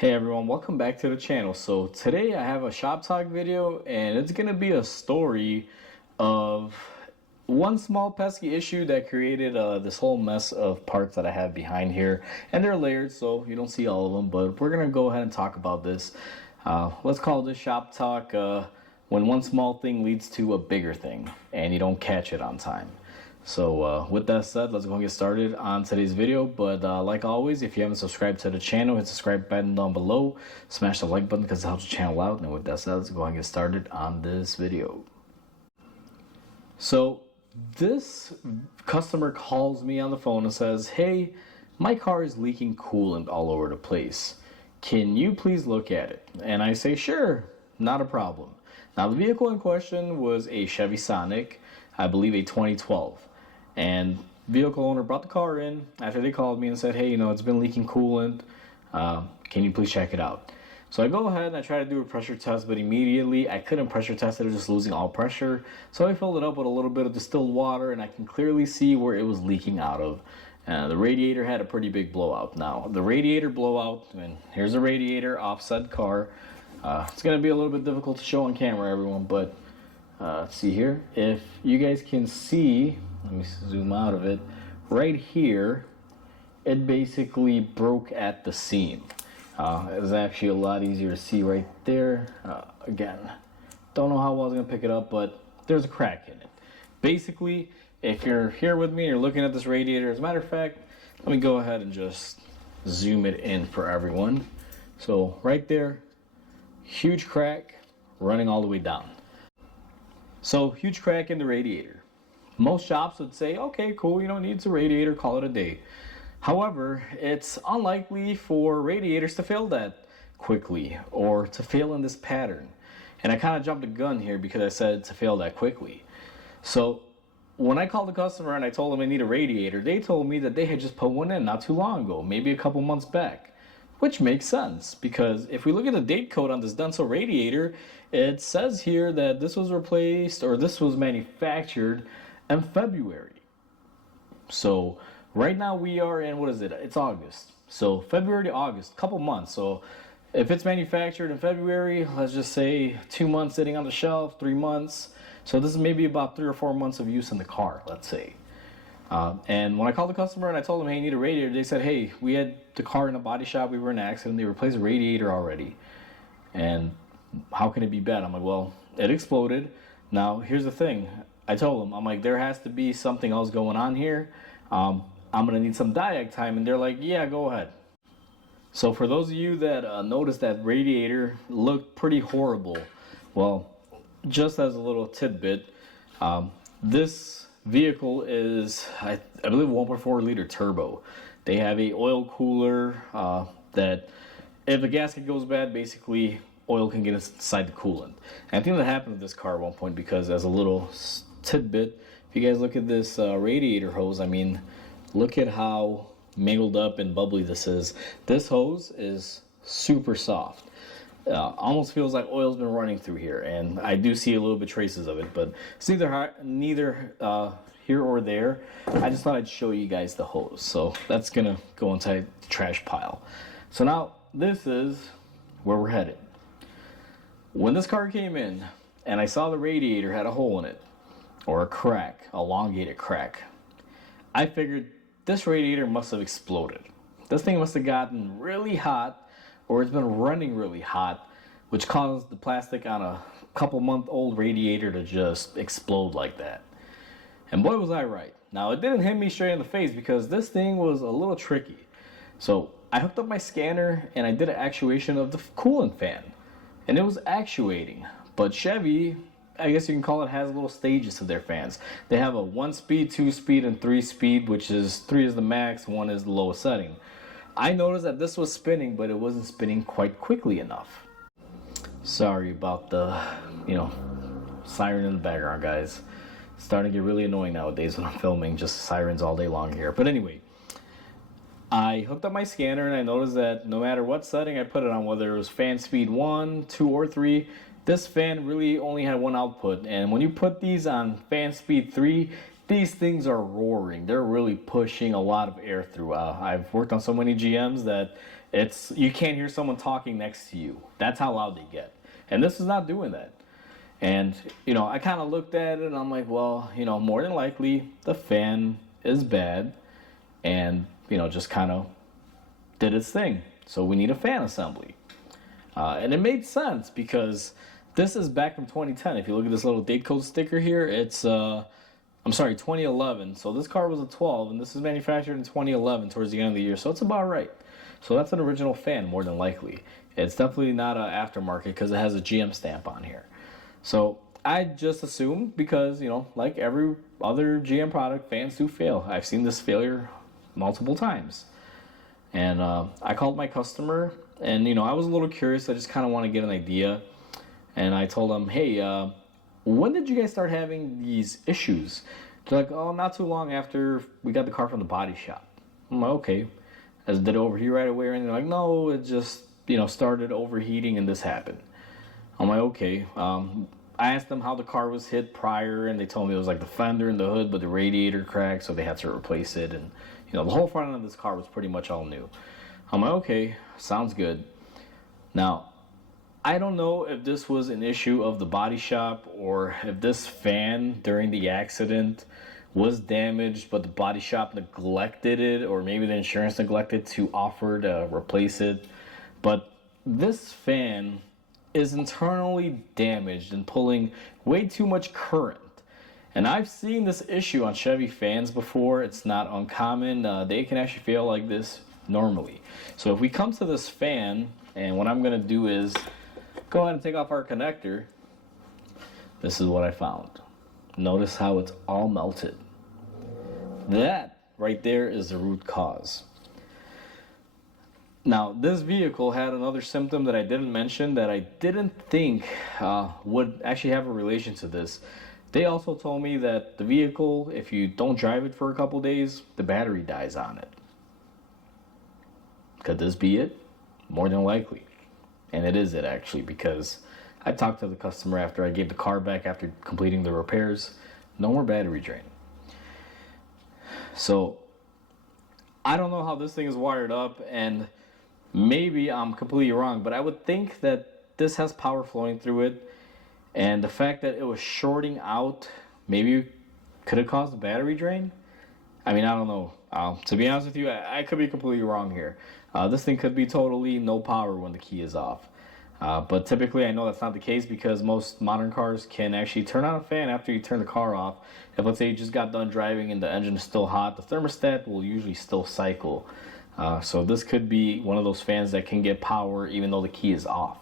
Hey everyone, welcome back to the channel. So today I have a shop talk video and it's gonna be a story of one small pesky issue that created this whole mess of parts that I have behind here, and they're layered so you don't see all of them, but we're gonna go ahead and talk about this. Let's call this shop talk when one small thing leads to a bigger thing and you don't catch it on time. So with that said, let's go and get started on today's video. But like always, if you haven't subscribed to the channel, hit the subscribe button down below, smash the like button because it helps the channel out. And with that said, let's go and get started on this video. So this customer calls me on the phone and says, hey, my car is leaking coolant all over the place. Can you please look at it? And I say, sure, not a problem. Now the vehicle in question was a Chevy Sonic, I believe a 2012. And vehicle owner brought the car in after they called me and said, hey, you know, it's been leaking coolant. Can you please check it out? So I go ahead and I try to do a pressure test, but immediately I couldn't pressure test it. It was just losing all pressure. So I filled it up with a little bit of distilled water and I can clearly see where it was leaking out of. The radiator had a pretty big blowout. Now, the radiator blowout, and here's a radiator offset car. It's going to be a little bit difficult to show on camera, everyone, but let's see here. If you guys can see, let me zoom out of it. Right here, it basically broke at the seam. It was actually a lot easier to see right there. Again, don't know how well I was going to pick it up, but there's a crack in it. Basically, if you're here with me, you're looking at this radiator. As a matter of fact, let me go ahead and just zoom it in for everyone. So right there, huge crack running all the way down. So huge crack in the radiator. Most shops would say, okay, cool, you don't need a radiator, call it a day. However, it's unlikely for radiators to fail that quickly or to fail in this pattern. And I kind of jumped the gun here because I said to fail that quickly. So when I called the customer and I told them I need a radiator, they told me that they had just put one in not too long ago, maybe a couple months back. Which makes sense, because if we look at the date code on this Didnt radiator, it says here that this was replaced, or this was manufactured in February. So right now we are in, what is it? It's August. So February to August, couple months. So if it's manufactured in February, let's just say 2 months sitting on the shelf, 3 months. So this is maybe about 3 or 4 months of use in the car, let's say. And when I called the customer and I told them, hey, you need a radiator, they said, hey, we had the car in a body shop, we were in an accident, they replaced the radiator already. And how can it be bad? I'm like, well, it exploded. Now, here's the thing. I told them, I'm like, there has to be something else going on here. I'm going to need some diag time. And they're like, yeah, go ahead. So for those of you that noticed that radiator looked pretty horrible, well, just as a little tidbit, this vehicle is, I believe, 1.4 liter turbo. They have a oil cooler that if the gasket goes bad, basically oil can get inside the coolant. And I think that happened with this car at one point, because as a little tidbit, if you guys look at this radiator hose, I mean, look at how mangled up and bubbly this is. This hose is super soft. Almost feels like oil's been running through here, and I do see a little bit traces of it, but it's neither here or there. I just thought I'd show you guys the hose. So that's gonna go inside the trash pile. So now this is where we're headed. When this car came in and I saw the radiator had a hole in it, or a crack, elongated crack, I figured this radiator must have exploded. This thing must have gotten really hot, or it's been running really hot, which caused the plastic on a couple-month-old radiator to just explode like that. And boy, was I right. Now, it didn't hit me straight in the face because this thing was a little tricky. So I hooked up my scanner and I did an actuation of the coolant fan, and it was actuating. But Chevy, I guess you can call it, has little stages to their fans. They have a 1-speed, 2-speed, and 3-speed, which is 3 is the max, 1 is the lowest setting. I noticed that this was spinning, but it wasn't spinning quite quickly enough. Sorry about the, siren in the background, guys. It's starting to get really annoying nowadays when I'm filming, just sirens all day long here. But anyway, I hooked up my scanner and I noticed that no matter what setting I put it on, whether it was fan speed 1, 2, or 3, this fan really only had one output. And when you put these on fan speed 3, these things are roaring. They're really pushing a lot of air through. I've worked on so many GMs that You can't hear someone talking next to you. That's how loud they get. And this is not doing that. And, I kind of looked at it and I'm like, well, more than likely the fan is bad and, just kind of did its thing. So we need a fan assembly. And it made sense because this is back from 2010. If you look at this little date code sticker here, it's, 2011. So this car was a 12 and this is manufactured in 2011 towards the end of the year. So it's about right. So that's an original fan more than likely. It's definitely not an aftermarket because it has a GM stamp on here. So I just assumed because, like every other GM product, fans do fail. I've seen this failure multiple times. And I called my customer and, I was a little curious. I just kind of want to get an idea. And I told them, hey, when did you guys start having these issues? They're like, oh, not too long after we got the car from the body shop. I'm like, okay. Did it overheat right away? And they're like, no, it just, started overheating and this happened. I'm like, okay. I asked them how the car was hit prior, and they told me it was like the fender and the hood, but the radiator cracked, so they had to replace it. And, the whole front end of this car was pretty much all new. I'm like, okay, sounds good. Now, I don't know if this was an issue of the body shop or if this fan during the accident was damaged, but the body shop neglected it, or maybe the insurance neglected to offer to replace it. But this fan is internally damaged and pulling way too much current. And I've seen this issue on Chevy fans before. It's not uncommon. They can actually fail like this normally. So if we come to this fan, and what I'm going to do is go ahead and take off our connector. This is what I found. Notice how it's all melted. That right there is the root cause. Now, this vehicle had another symptom that I didn't mention that I didn't think would actually have a relation to this. They also told me that the vehicle, if you don't drive it for a couple days, the battery dies on it. Could this be it? More than likely. And it is it actually, because I talked to the customer after I gave the car back after completing the repairs. No more battery drain. So, I don't know how this thing is wired up, and maybe I'm completely wrong, but I would think that this has power flowing through it, and the fact that it was shorting out maybe could have caused a battery drain. I mean, I don't know. To be honest with you, I could be completely wrong here. This thing could be totally no power when the key is off. But typically I know that's not the case because most modern cars can actually turn on a fan after you turn the car off. If let's say you just got done driving and the engine is still hot, the thermostat will usually still cycle. So this could be one of those fans that can get power even though the key is off.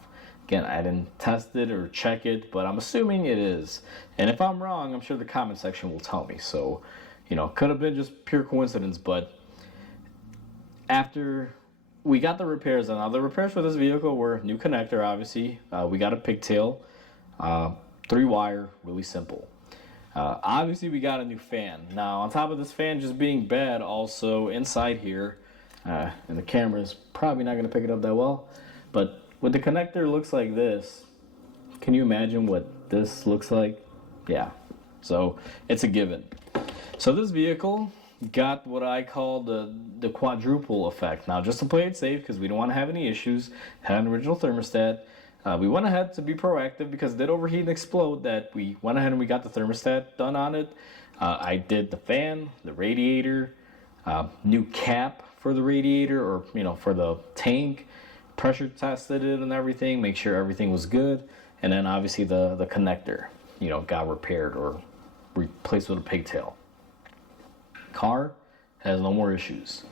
Again, I didn't test it or check it, but I'm assuming it is. And if I'm wrong, I'm sure the comment section will tell me. So, could have been just pure coincidence, but after we got the repairs done. Now, the repairs for this vehicle were new connector, obviously. We got a pigtail, 3-wire, really simple. Obviously, we got a new fan. Now, on top of this fan just being bad, also inside here, and the camera's probably not going to pick it up that well, but with the connector looks like this. Can you imagine what this looks like? Yeah, so it's a given. So this vehicle got what I call the quadruple effect. Now, just to play it safe, because we don't want to have any issues, had an original thermostat. We went ahead to be proactive because it did overheat and explode, that we went ahead and we got the thermostat done on it. I did the fan, the radiator, new cap for the radiator, or for the tank, pressure tested it and everything, make sure everything was good, and then obviously the connector got repaired or replaced with a pigtail. Car has no more issues.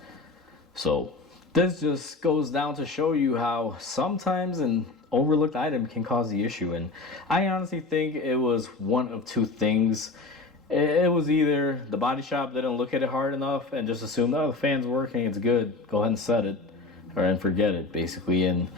So this just goes down to show you how sometimes an overlooked item can cause the issue. And I honestly think it was one of two things. It was either the body shop didn't look at it hard enough and just assumed, oh, the fan's working, it's good, go ahead and set it, and forget it, basically. And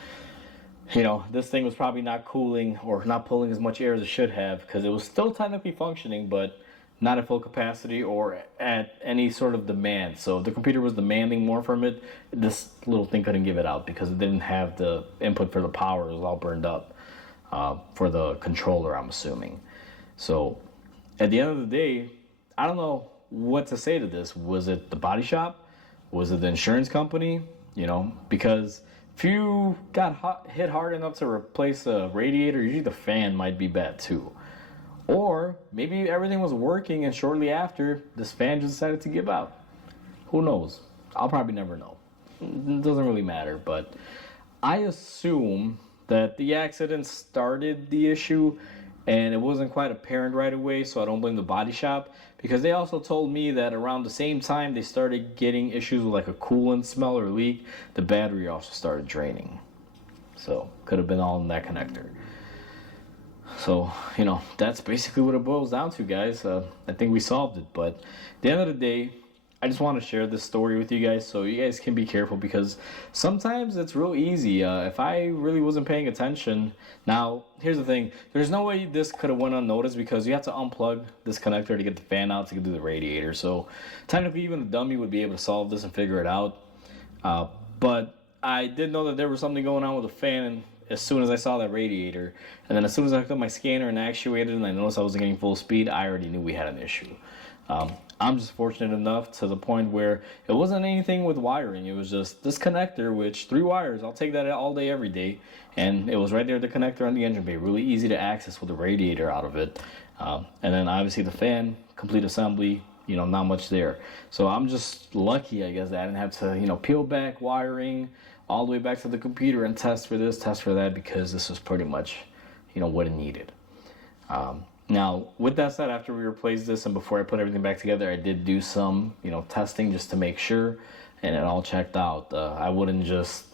this thing was probably not cooling or not pulling as much air as it should have, because it was still technically functioning, but not at full capacity or at any sort of demand. So if the computer was demanding more from it, this little thing couldn't give it out because it didn't have the input for the power. It was all burned up for the controller, I'm assuming. So at the end of the day, I don't know what to say to this. Was it the body shop? Was it the insurance company? because if you got hit hard enough to replace a radiator, usually the fan might be bad too. Or maybe everything was working and shortly after, this fan just decided to give out. Who knows? I'll probably never know. It doesn't really matter, but I assume that the accident started the issue and it wasn't quite apparent right away, so I don't blame the body shop, because they also told me that around the same time they started getting issues with like a coolant smell or leak, the battery also started draining. So could have been all in that connector. So, that's basically what it boils down to, guys. I think we solved it, but at the end of the day, I just want to share this story with you guys so you guys can be careful, because sometimes it's real easy. If I really wasn't paying attention, now here's the thing: there's no way this could have went unnoticed, because you have to unplug this connector to get the fan out to do the radiator. So technically, even a dummy would be able to solve this and figure it out. But I did know that there was something going on with the fan, and as soon as I saw that radiator, and then as soon as I hooked up my scanner and actuated, and I noticed I wasn't getting full speed, I already knew we had an issue. I'm just fortunate enough to the point where it wasn't anything with wiring. It was just this connector, which 3 wires, I'll take that all day, every day. And it was right there, the connector on the engine bay, really easy to access with the radiator out of it. And then obviously the fan, complete assembly, not much there. So I'm just lucky, I guess, that I didn't have to, peel back wiring all the way back to the computer and test for this, test for that, because this was pretty much, what it needed. Now, with that said, after we replaced this and before I put everything back together, I did do some, testing just to make sure, and it all checked out. I wouldn't just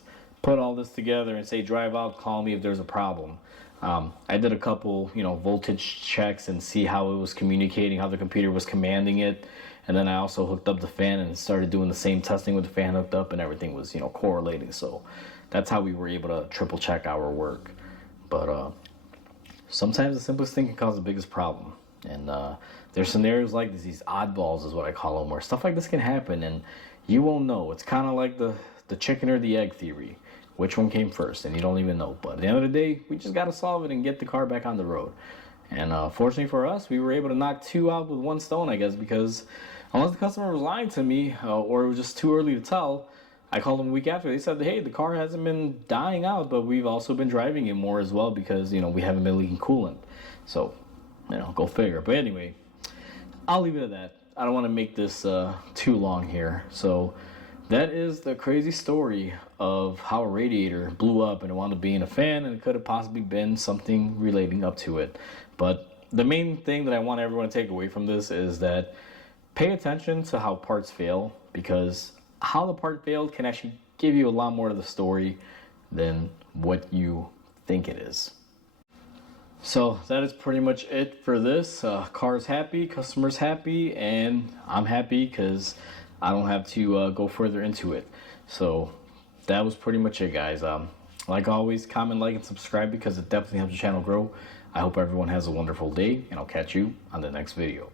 put all this together and say, drive out, call me if there's a problem. I did a couple, voltage checks and see how it was communicating, how the computer was commanding it. And then I also hooked up the fan and started doing the same testing with the fan hooked up, and everything was, correlating. So that's how we were able to triple check our work. But, sometimes the simplest thing can cause the biggest problem. And there's scenarios like this, these oddballs is what I call them, where stuff like this can happen and you won't know. It's kind of like the chicken or the egg theory. Which one came first? And you don't even know. But at the end of the day, we just got to solve it and get the car back on the road. And fortunately for us, we were able to knock 2 out with 1 stone, I guess, because unless the customer was lying to me or it was just too early to tell, I called them a week after. They said, hey, the car hasn't been dying out, but we've also been driving it more as well because, we haven't been leaking coolant. So, go figure. But anyway, I'll leave it at that. I don't want to make this too long here. So that is the crazy story of how a radiator blew up and it wound up being a fan, and it could have possibly been something relating up to it. But the main thing that I want everyone to take away from this is that pay attention to how parts fail, because how the part failed can actually give you a lot more to the story than what you think it is. So that is pretty much it for this. Car's happy, customer's happy, and I'm happy because I don't have to go further into it. So that was pretty much it, guys. Like always, comment, like, and subscribe because it definitely helps the channel grow. I hope everyone has a wonderful day, and I'll catch you on the next video.